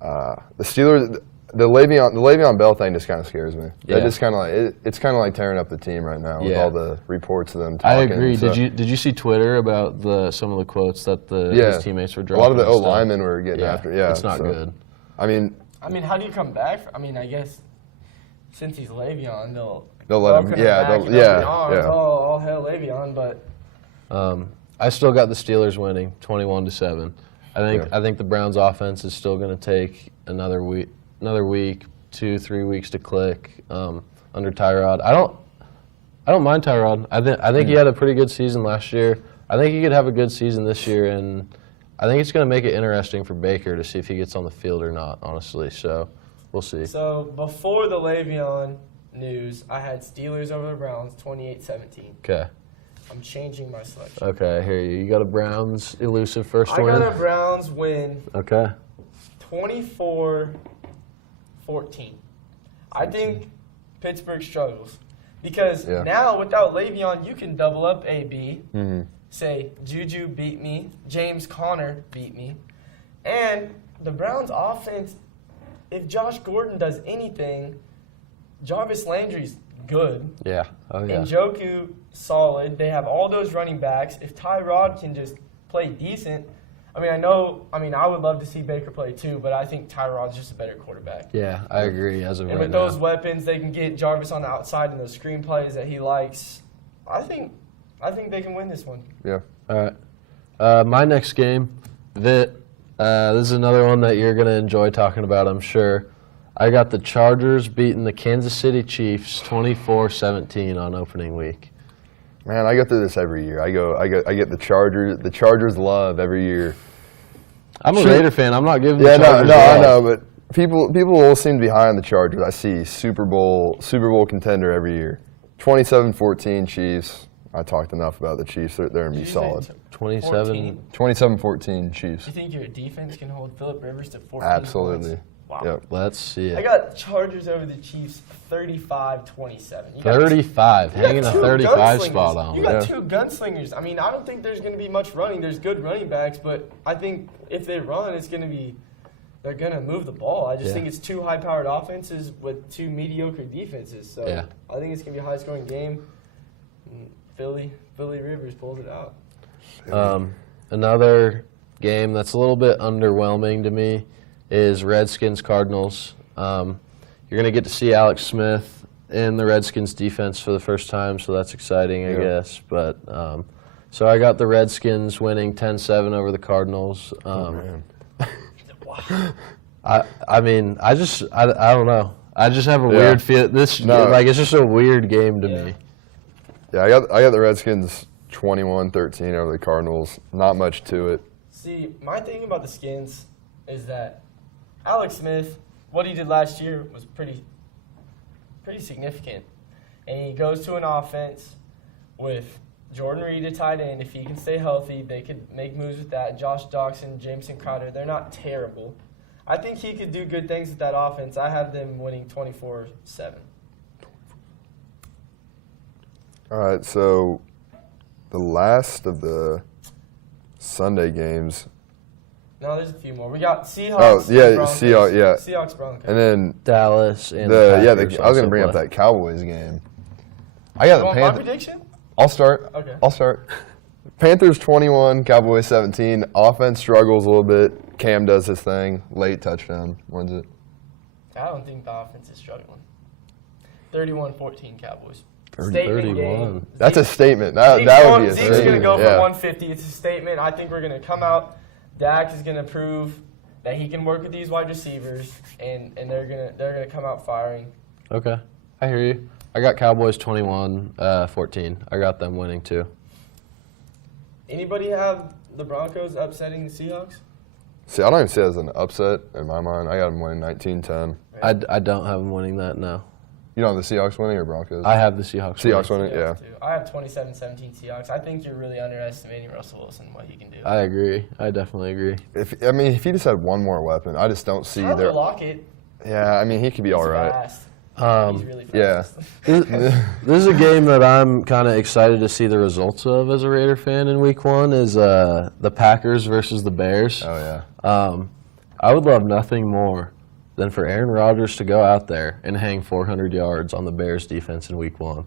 The Steelers, the Le'Veon Bell thing just kind of scares me. Yeah. Just kind of like it's kind of like tearing up the team right now with all the reports of them I talking. agree. So. Did you see Twitter about some of the quotes that his teammates were dropping? A lot of the and stuff? linemen were getting after. Yeah, it's not good. I mean, how do you come back? I guess since he's Le'Veon, they'll let him. All hell Le'Veon, but I still got the Steelers winning 21-7. I think the Browns' offense is still going to take another week, 2-3 weeks to click under Tyrod. I don't mind Tyrod. I think he had a pretty good season last year. I think he could have a good season this year, and I think it's going to make it interesting for Baker to see if he gets on the field or not, honestly. So we'll see. So before the Le'Veon news, I had Steelers over the Browns 28-17. Okay. I'm changing my selection. Okay, I hear you. You got a Browns elusive first win? I got a Browns win Okay. 24-14. I think Pittsburgh struggles because now without Le'Veon, you can double up AB. Say Juju beat me, James Conner beat me, and the Browns' offense. If Josh Gordon does anything, Jarvis Landry's good. Yeah. Oh yeah. Njoku solid. They have all those running backs. If Tyrod can just play decent, I would love to see Baker play too, but I think Tyrod's just a better quarterback. Yeah, I agree. And with those weapons, they can get Jarvis on the outside and those screen plays that he likes. I think they can win this one. Yeah. All right. My next game, this is another one that you're going to enjoy talking about, I'm sure. I got the Chargers beating the Kansas City Chiefs 24-17 on opening week. Man, I go through this every year. I get the Chargers. The Chargers love every year. I'm a Raider fan. I'm not giving the Chargers no, love. I know, but people all seem to be high on the Chargers. I see Super Bowl contender every year. 27-14 Chiefs. I talked enough about the Chiefs. They're going to be solid. 27-14 Chiefs. You think your defense can hold Phillip Rivers to 14 Absolutely. points? Wow. Yep. Let's see it. I got Chargers over the Chiefs 35-27. 35, hanging a 35 spot on. You got two gunslingers. I don't think there's going to be much running. There's good running backs, but I think if they run, they're going to move the ball. I just think it's two high-powered offenses with two mediocre defenses. So I think it's going to be a high-scoring game. Philly Rivers pulls it out. Another game that's a little bit underwhelming to me is Redskins-Cardinals. You're going to get to see Alex Smith in the Redskins defense for the first time, so that's exciting, I guess. But so I got the Redskins winning 10-7 over the Cardinals. I don't know. I just have a weird feel. It's just a weird game to me. Yeah, I got the Redskins 21-13 over the Cardinals. Not much to it. See, my thing about the Skins is that Alex Smith, what he did last year was pretty significant. And he goes to an offense with Jordan Reed at tight end. If he can stay healthy, they could make moves with that. Josh Doxson, Jameson Crowder, they're not terrible. I think he could do good things with that offense. I have them winning 24-7. All right, so the last of the Sunday games. No, there's a few more. We got Seahawks. Oh, yeah, Broncos. Seahawks, yeah. Seahawks, Broncos. And then Dallas and I was Packers going to bring up also that Cowboys game. I got You the want my Panthers. prediction? I'll start. Okay. I'll start. Panthers 21, Cowboys 17. Offense struggles a little bit. Cam does his thing. Late touchdown. Wins it. I don't think the offense is struggling. 31-14 Cowboys. 31. Game. That's a Zeke- statement. That would be a Zeke's statement. going to go for Yeah. 150. It's a statement. I think we're going to come out. Dak is going to prove that he can work with these wide receivers, and they're gonna come out firing. Okay, I hear you. I got Cowboys 21-14. I got them winning too. Anybody have the Broncos upsetting the Seahawks? See, I don't even see it as an upset in my mind. I got them winning 19-10. I don't have them winning that, no. You don't have the Seahawks winning or Broncos? I have the Seahawks Seahawks winning. winning, yeah. Too. I have 27-17 Seahawks. I think you're really underestimating Russell Wilson, what he can do. I agree. I definitely agree. If he just had one more weapon, I just don't see Tyler their. Lockett. Yeah, I mean, he could be He's all right. fast. He's really yeah. fast. This is a game that I'm kind of excited to see the results of as a Raider fan in Week 1 is the Packers versus the Bears. Oh, yeah. I would love nothing more than for Aaron Rodgers to go out there and hang 400 yards on the Bears defense in Week 1.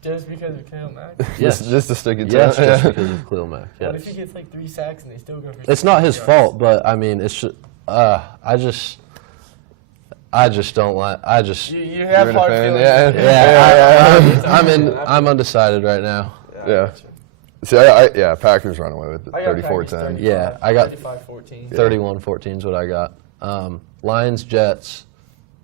Just because of Khalil Mack? Yes. just to stick it to Yes, him. just because of Khalil Mack. What if Yes. he gets like 3 sacks and they still go for It's not his 600 yards? fault, but I mean, it's just, I just don't like. You have You're a hard fan, feelings. yeah. I'm undecided right now. Yeah. See, Packers run away with it, I got Packers 34-10. Yeah, I got 35-14. 31-14 is what I got. Lions Jets.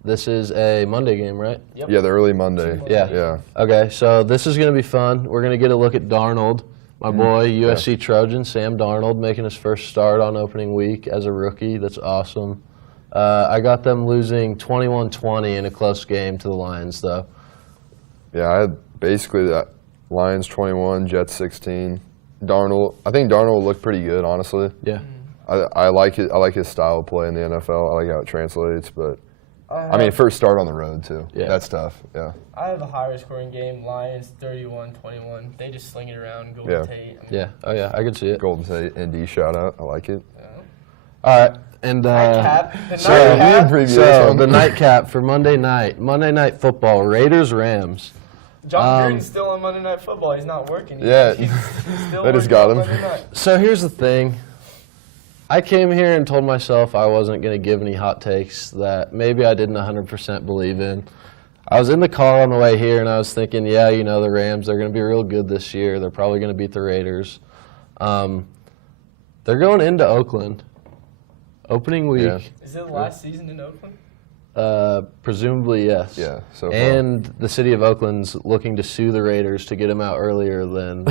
This is a Monday game, right? Yep. Yeah, the early Monday. Yeah. Yeah. Okay, so this is going to be fun. We're going to get a look at Darnold, my boy, USC Trojan, Sam Darnold, making his first start on opening week as a rookie. That's awesome. I got them losing 21-20 in a close game to the Lions, though. Yeah, I had basically that Lions 21, Jets 16. Darnold, I think Darnold looked pretty good, honestly. Yeah. I like it. I like his style of play in the NFL. I like how it translates, but I mean, first start on the road too. Yeah. That's tough. Yeah. I have a higher scoring game. Lions 31-21. They just sling it around. Golden Yeah. Tate. I mean, Yeah. Oh, yeah, I can see it. Golden State ND shout out. I like it. All right. And Nightcap. The so, nightcap. preview this so one. the nightcap for Monday Night Football, Raiders-Rams. John Gruden's still on Monday Night Football. He's not working. Yeah. He's still They just working got on him. Monday night. So here's the thing. I came here and told myself I wasn't going to give any hot takes that maybe I didn't 100% believe in. I was in the car on the way here, and I was thinking, yeah, you know, the Rams, they're going to be real good this year. They're probably going to beat the Raiders. They're going into Oakland. Opening week. Yeah. Is it the last season in Oakland? Presumably, yes. Yeah. So far. And the city of Oakland's looking to sue the Raiders to get them out earlier than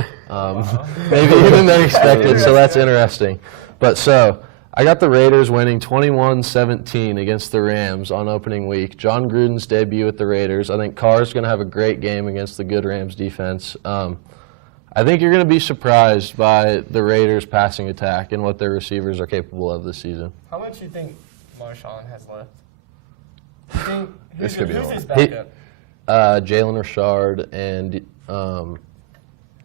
maybe even they expected, so that's interesting. But so, I got the Raiders winning 21-17 against the Rams on opening week. John Gruden's debut with the Raiders. I think Carr's going to have a great game against the good Rams defense. I think you're going to be surprised by the Raiders' passing attack and what their receivers are capable of this season. How much do you think Marshawn has left? This could be who's long. his backup? Jalen Richard and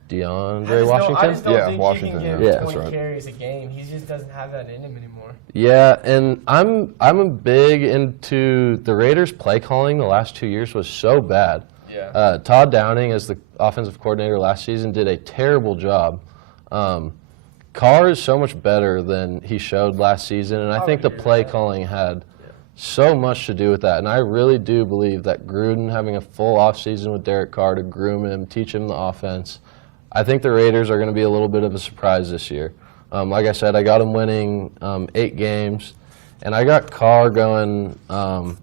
DeAndre Washington. I just don't Yeah, think Washington, he can yeah. give Yeah, 20 that's right. carries a game. He just doesn't have that in him anymore. Yeah, and I'm a big into the Raiders' play calling the last 2 years was so bad. Yeah. Todd Downing, as the offensive coordinator last season, did a terrible job. Carr is so much better than he showed last season, and I think the would agree play with that. calling had so much to do with that. And I really do believe that Gruden having a full offseason with Derek Carr to groom him, teach him the offense, I think the Raiders are going to be a little bit of a surprise this year. Like I said, I got them winning 8 games, and I got Carr going. I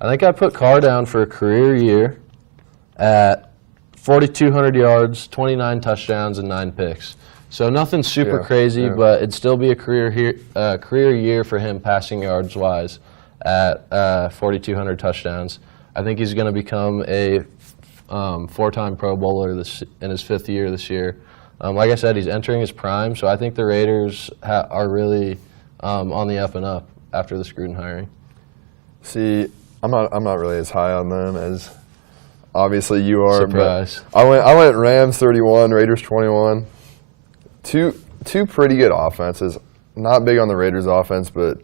think I put Carr down for a career year at 4,200 yards, 29 touchdowns, and 9 picks. So nothing super crazy, but it'd still be a career year for him passing yards wise at 4,200 touchdowns. I think he's going to become a 4-time Pro Bowler in his 5th year this year. Like I said, he's entering his prime, so I think the Raiders are really on the up and up after the Gruden hiring. See, I'm not really as high on them as obviously you are. Surprise. But I went Rams 31, Raiders 21. Two pretty good offenses. Not big on the Raiders offense, but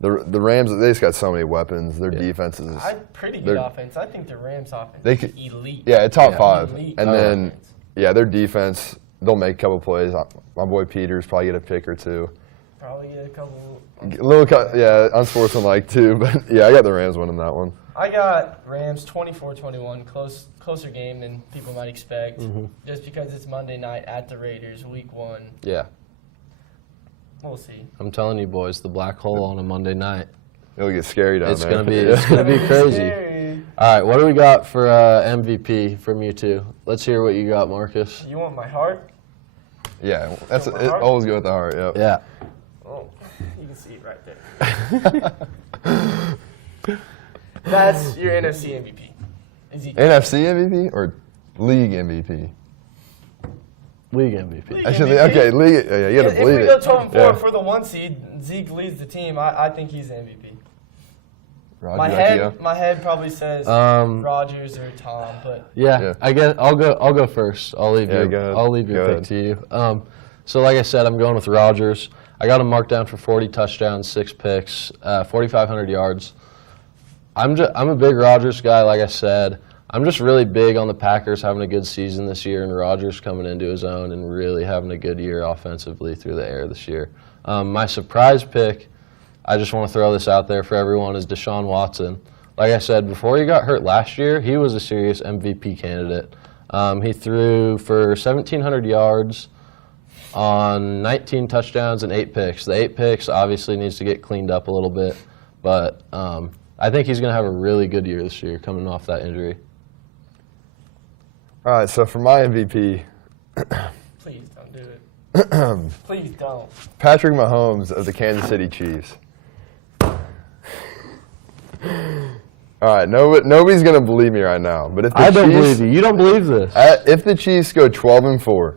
the Rams, they just got so many weapons. Their defense is pretty good offense. I think the Rams offense is elite. Yeah, top 5. Elite And then offense. their defense, they'll make a couple plays. My boy Peters probably get a pick or two. Probably get a couple. Unsportsmanlike too, but I got the Rams winning that one. I got Rams 24-21, closer game than people might expect, just because it's Monday night at the Raiders, Week 1. Yeah. We'll see. I'm telling you, boys, the black hole on a Monday night. It'll get scary down there. It's gonna be crazy. Scary. All right, what do we got for MVP from you two? Let's hear what you got, Marcus. You want my heart? Yeah, that's my heart? always go with the heart. Yep. Yeah. Oh, you can see it right there. That's your NFC MVP. NFC MVP or league MVP? League MVP. Actually, okay, league. Yeah, you got to believe it. If we go 12-4 for the 1 seed, Zeke leads the team. I think he's the MVP. Roger, My head probably says Rodgers or Tom, but I guess I'll go first. I'll leave your pick to you. So like I said, I'm going with Rodgers. I got him marked down for 40 touchdowns, 6 picks, 4,500 yards. I'm a big Rodgers guy, like I said. I'm just really big on the Packers having a good season this year and Rodgers coming into his own and really having a good year offensively through the air this year. My surprise pick, I just want to throw this out there for everyone, is Deshaun Watson. Like I said, before he got hurt last year, he was a serious MVP candidate. He threw for 1,700 yards on 19 touchdowns and 8 picks. The 8 picks obviously needs to get cleaned up a little bit, but I think he's going to have a really good year this year coming off that injury. All right, so for my MVP, please don't do it. Please don't. Patrick Mahomes of the Kansas City Chiefs. All right, nobody's going to believe me right now, but if the I don't believe you. You don't believe this. If the Chiefs go 12-4,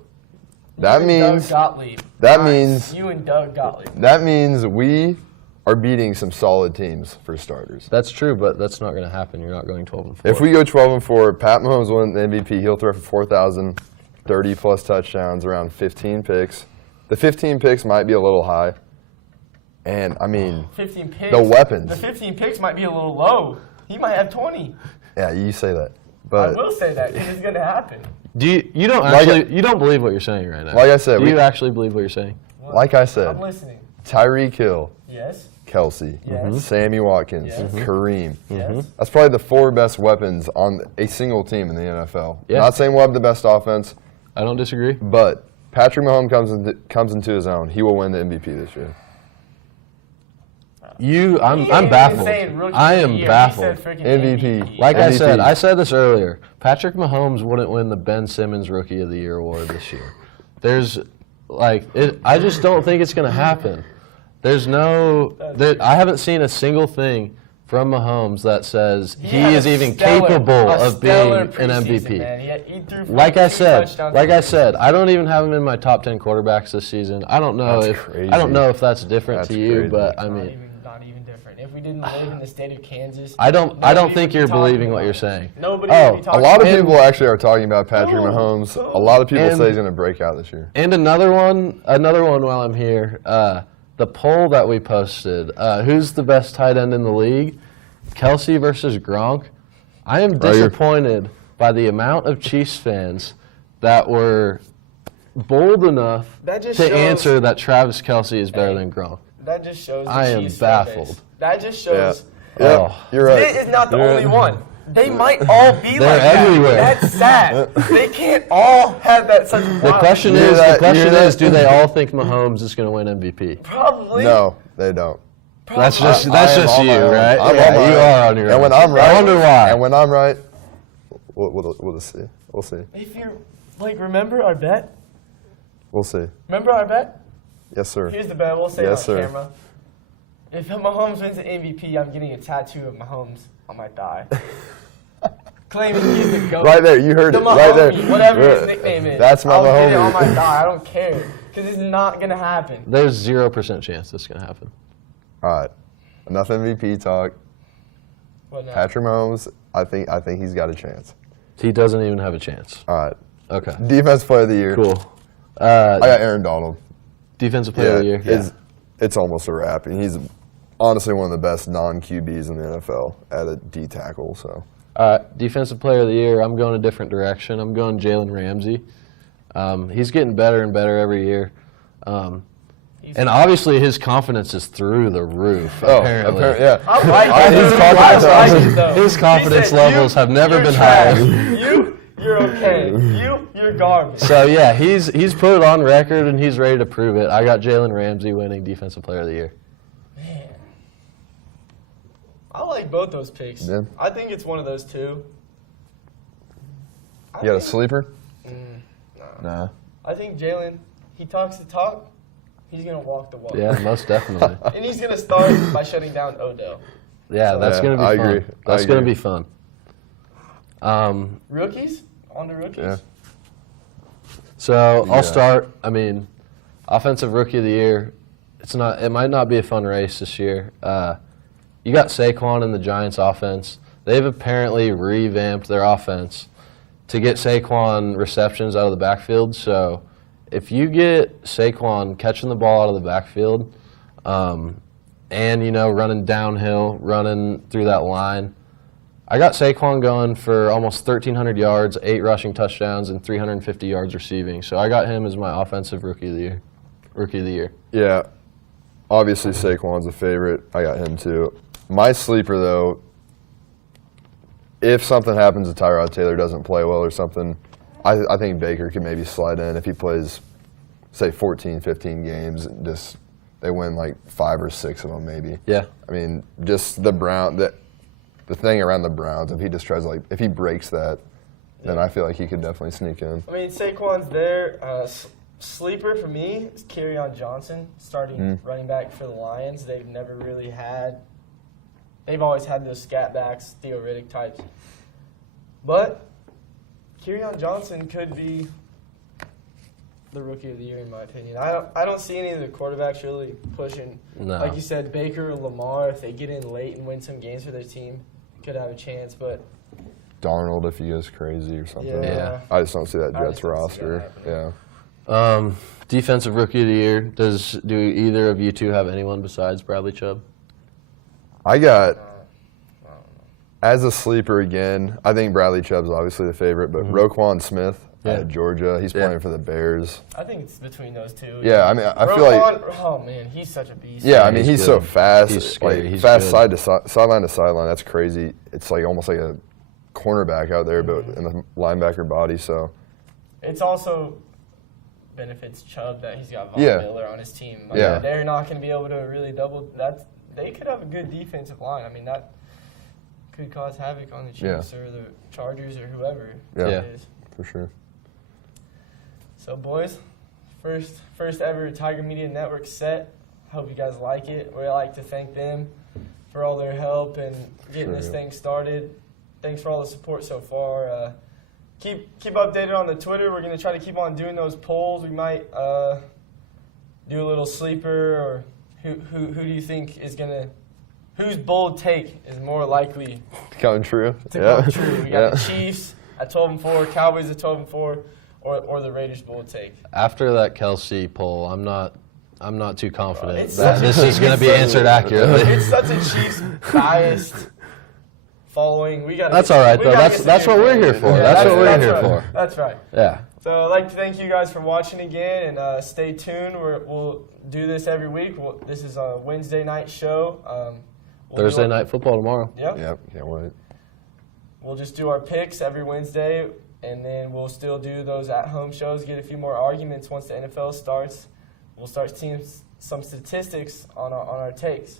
that means you and Doug Gottlieb. That means we are beating some solid teams for starters. That's true, but that's not going to happen. You're not going 12-4. If we go 12-4, Pat Mahomes wins the MVP. He'll throw for 4,000, 30-plus touchdowns, around 15 picks. The 15 picks might be a little high. And, I mean, 15 picks, the weapons. The 15 picks might be a little low. He might have 20. Yeah, you say that. But I will say that because it's going to happen. You don't believe what you're saying right now. Like I said, do you actually believe what you're saying? What? Like I said, I'm listening. Tyreek Hill. Yes. Kelsey, Yes. Sammy Watkins, Yes. Kareem. Yes. That's probably the 4 best weapons on a single team in the NFL. Yeah. Not saying we'll have the best offense, I don't disagree. but Patrick Mahomes comes into his own. He will win the MVP this year. I'm baffled. I am baffled. MVP. Like I said, MVP. I said this earlier. Patrick Mahomes wouldn't win the Ben Simmons Rookie of the Year award this year. I just don't think it's going to happen. I haven't seen a single thing from Mahomes that says he is even capable of being an MVP. Like I said, I don't even have him in my top 10 quarterbacks this season. I don't know if that's different to you, crazy. but I mean, not even different. If we didn't live in the state of Kansas, I don't think you're believing what you're saying. Nobody. A lot of people actually are talking about Patrick Mahomes. A lot of people say he's going to break out this year. And another one while I'm here. The poll that we posted, who's the best tight end in the league? Kelsey versus Gronk. I am disappointed by the amount of Chiefs fans that were bold enough to answer that Travis Kelsey is better than Gronk. That just shows the I am Chiefs baffled. fan base. That just shows. Yeah, you're right. It is not the only one. They might all be like everywhere. that. That's sad. They can't all have that such. The question is, do they all think Mahomes is going to win MVP? Probably. No, they don't. That's just you, right? I'm You are on your own. And when I'm right, I wonder why. And when I'm right, we'll just see. We'll see. If you're remember our bet? We'll see. Remember our bet? Yes, sir. Here's the bet. We'll say Yes, it sir. on camera. If Mahomes wins the MVP, I'm getting a tattoo of Mahomes on my thigh. Claiming he's the GOAT. Right there, you heard The it. Right there. Mahomie, whatever his nickname is. That's my I'll get it on Mahomie. my thigh. I don't care. Because it's not going to happen. There's 0% chance this is going to happen. All right. Enough MVP talk. What now? Patrick Mahomes, I think he's got a chance. He doesn't even have a chance. All right. Okay. Defense player of the year. Cool. I got Aaron Donald. Defensive player of the year. It's almost a wrap. And he's honestly one of the best non-QBs in the NFL at a D tackle. So. Defensive player of the year, I'm going a different direction. I'm going Jalen Ramsey. He's getting better and better every year. And obviously his confidence is through the roof, apparently. Yeah. I like it. His confidence levels have never been trash. higher. You're okay. You're garbage. So, yeah, he's put it on record, and he's ready to prove it. I got Jalen Ramsey winning Defensive Player of the Year. Man. I like both those picks. Yeah. I think it's one of those two. You got a sleeper? Nah. I think Jalen, he talks the talk. He's going to walk the walk. Yeah, most definitely. And he's going to start by shutting down Odell. Yeah, that's going to be I fun. agree. That's I going to agree. be fun. Rookies? On to rookies? Yeah. So Yeah. I'll start. I mean, Offensive Rookie of the Year. It might not be a fun race this year. You got Saquon in the Giants' offense. They've apparently revamped their offense to get Saquon receptions out of the backfield. So if you get Saquon catching the ball out of the backfield, and running downhill, running through that line, I got Saquon going for almost 1,300 yards, 8 rushing touchdowns, and 350 yards receiving. So I got him as my Offensive Rookie of the Year. Yeah. Obviously, Saquon's a favorite. I got him too. My sleeper, though, if something happens, and Tyrod Taylor doesn't play well or something, I think Baker could maybe slide in if he plays, say, 14, 15 games. And just they win like 5 or 6 of them, maybe. Yeah. I mean, just the thing around the Browns, if he just tries if he breaks that, then I feel like he could definitely sneak in. I mean, Saquon's there. Sleeper for me is Kerryon Johnson, starting running back for the Lions. They've always had those scat backs, Theo Riddick types. But Kerryon Johnson could be the Rookie of the Year, in my opinion. I don't see any of the quarterbacks really pushing. No. Like you said, Baker or Lamar, if they get in late and win some games for their team, could have a chance. But Darnold, if he goes crazy or something. Yeah. I just don't see that I Jets just don't see that roster. happening. Yeah. Defensive Rookie of the Year. Do either of you two have anyone besides Bradley Chubb? I got, as a sleeper again, I think Bradley Chubb's obviously the favorite, but Roquan Smith out of Georgia, he's playing for the Bears. I think it's between those two. Yeah, I mean, I feel like, oh man, he's such a beast. yeah, I mean, He's he's so good. fast, He's scary. He's fast good. sideline to sideline. That's crazy. It's like almost like a cornerback out there, but in the linebacker body. So It's also benefits Chubb that he's got Von Yeah. Miller on his team. I Yeah. mean, they're not going to be able to really double that. They could have a good defensive line. I mean, that could cause havoc on the Chiefs or the Chargers or whoever Yeah. it is. for sure. So, boys, first ever Tiger Media Network set. Hope you guys like it. We'd like to thank them for all their help and getting this thing started. Thanks for all the support so far. Keep updated on the Twitter. We're going to try to keep on doing those polls. We might do a little sleeper, or who do you think is going to – whose bold take is more likely Coming true. to come true? We got the Chiefs at 12-4, Cowboys at 12-4, or the Raiders bold take. After that Kelsey poll, I'm not too confident It's that such a this is going to be Chiefs- answered accurately. It's such a Chiefs biased following. That's all right, though. That's what we're here for. That's what we're here right. for. That's right. Yeah. So I'd like to thank you guys for watching again, and stay tuned. We'll do this every week. This is a Wednesday night show. Thursday night football tomorrow. Yep. Yep, can't wait. We'll just do our picks every Wednesday, and then we'll still do those at-home shows, get a few more arguments once the NFL starts. We'll start seeing some statistics on our takes.